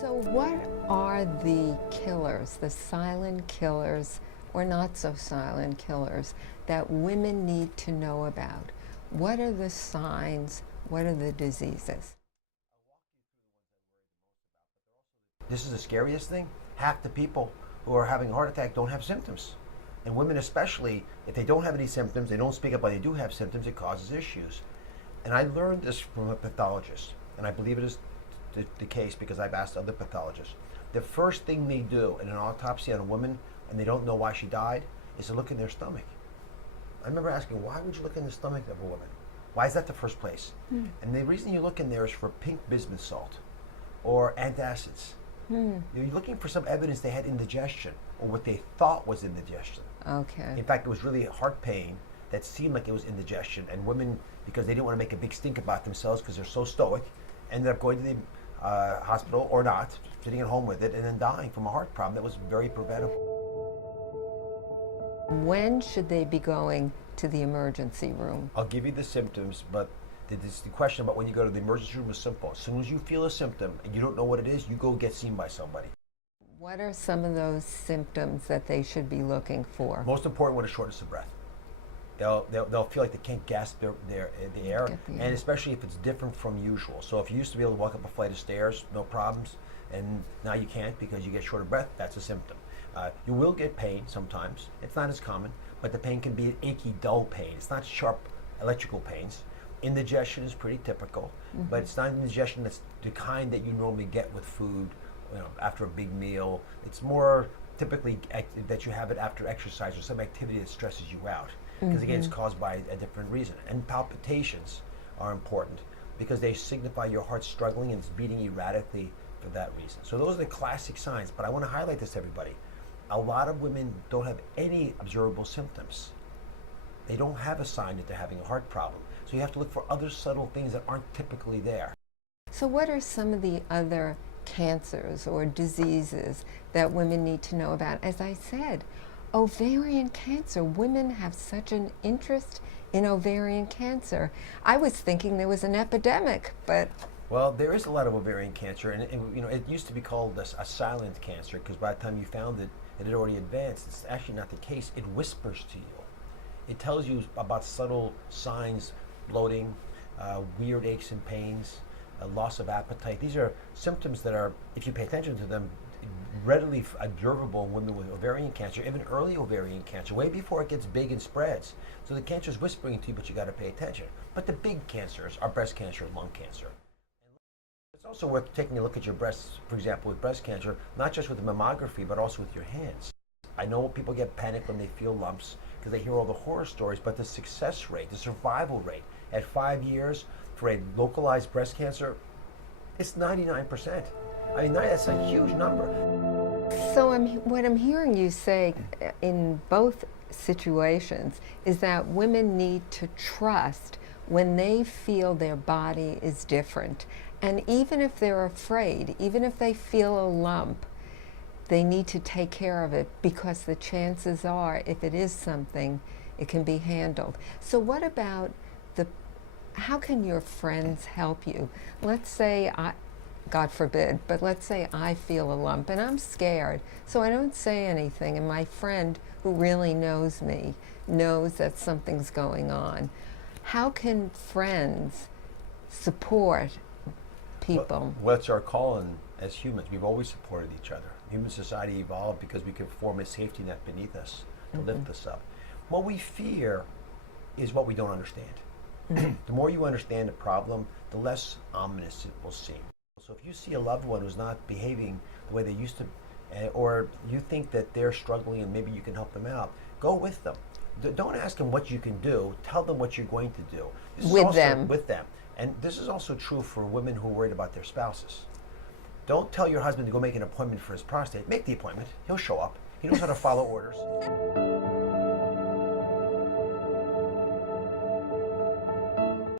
So what are the killers, the silent killers or not so silent killers that women need to know about? What are the signs? What are the diseases? This is the scariest thing. Half the people who are having a heart attack don't have symptoms. And women especially, if they don't have any symptoms, they don't speak up, but they do have symptoms, it causes issues. And I learned this from a pathologist, and I believe it is the case because I've asked other pathologists. The first thing they do in an autopsy on a woman, and they don't know why she died, is to look in their stomach. I remember asking, why would you look in the stomach of a woman? Why is that the first place? And the reason you look in there is for pink bismuth salt or antacids. You're looking for some evidence they had indigestion or what they thought was indigestion. Okay. In fact, it was really heart pain that seemed like it was indigestion, and women, because they didn't want to make a big stink about themselves because they're so stoic, ended up going to the hospital or not, sitting at home with it, and then dying from a heart problem that was very preventable. When should they be going to the emergency room? I'll give you the symptoms, but the question about when you go to the emergency room is simple. As soon as you feel a symptom and you don't know what it is, you go get seen by somebody. What are some of those symptoms that they should be looking for? Most important one is shortness of breath. They'll feel like they can't gasp the air, and especially if it's different from usual. So if you used to be able to walk up a flight of stairs, no problems, and now you can't because you get short of breath, that's a symptom. You will get pain sometimes. It's not as common, but the pain can be an achy, dull pain. It's not sharp electrical pains. Indigestion is pretty typical, but it's not indigestion that's the kind that you normally get with food, after a big meal. It's more typically that you have it after exercise or some activity that stresses you out. Because again, it's caused by a different reason. And palpitations are important because they signify your heart struggling and it's beating erratically for that reason. So those are the classic signs, but I want to highlight this to everybody. A lot of women don't have any observable symptoms. They don't have a sign that they're having a heart problem. So you have to look for other subtle things that aren't typically there. So what are some of the other cancers or diseases that women need to know about? As I said, ovarian cancer. Women have such an interest in ovarian cancer. I was thinking there was an epidemic, but... Well, there is a lot of ovarian cancer, and it used to be called a silent cancer because by the time you found it, it had already advanced. It's actually not the case. It whispers to you. It tells you about subtle signs, bloating, weird aches and pains, loss of appetite. These are symptoms that are, if you pay attention to them, readily observable in women with ovarian cancer, even early ovarian cancer, way before it gets big and spreads. So the cancer is whispering to you, but you got to pay attention. But the big cancers are breast cancer and lung cancer. It's also worth taking a look at your breasts, for example, with breast cancer, not just with the mammography, but also with your hands. I know people get panicked when they feel lumps because they hear all the horror stories, but the success rate, the survival rate at 5 years for a localized breast cancer, it's 99%. I mean, that's a huge number. So what I'm hearing you say in both situations is that women need to trust when they feel their body is different. And even if they're afraid, even if they feel a lump, they need to take care of it because the chances are, if it is something, it can be handled. So what about how can your friends help you? Let's say, God forbid, but let's say I feel a lump and I'm scared, so I don't say anything, and my friend who really knows me knows that something's going on. How can friends support people? Well, it's our calling as humans. We've always supported each other. Human society evolved because we could form a safety net beneath us to lift us up. What we fear is what we don't understand. The more you understand the problem, the less ominous it will seem. So if you see a loved one who's not behaving the way they used to, or you think that they're struggling and maybe you can help them out, go with them. Don't ask them what you can do, tell them what you're going to do. With them. With them. And this is also true for women who are worried about their spouses. Don't tell your husband to go make an appointment for his prostate. Make the appointment. He'll show up. He knows how to follow orders.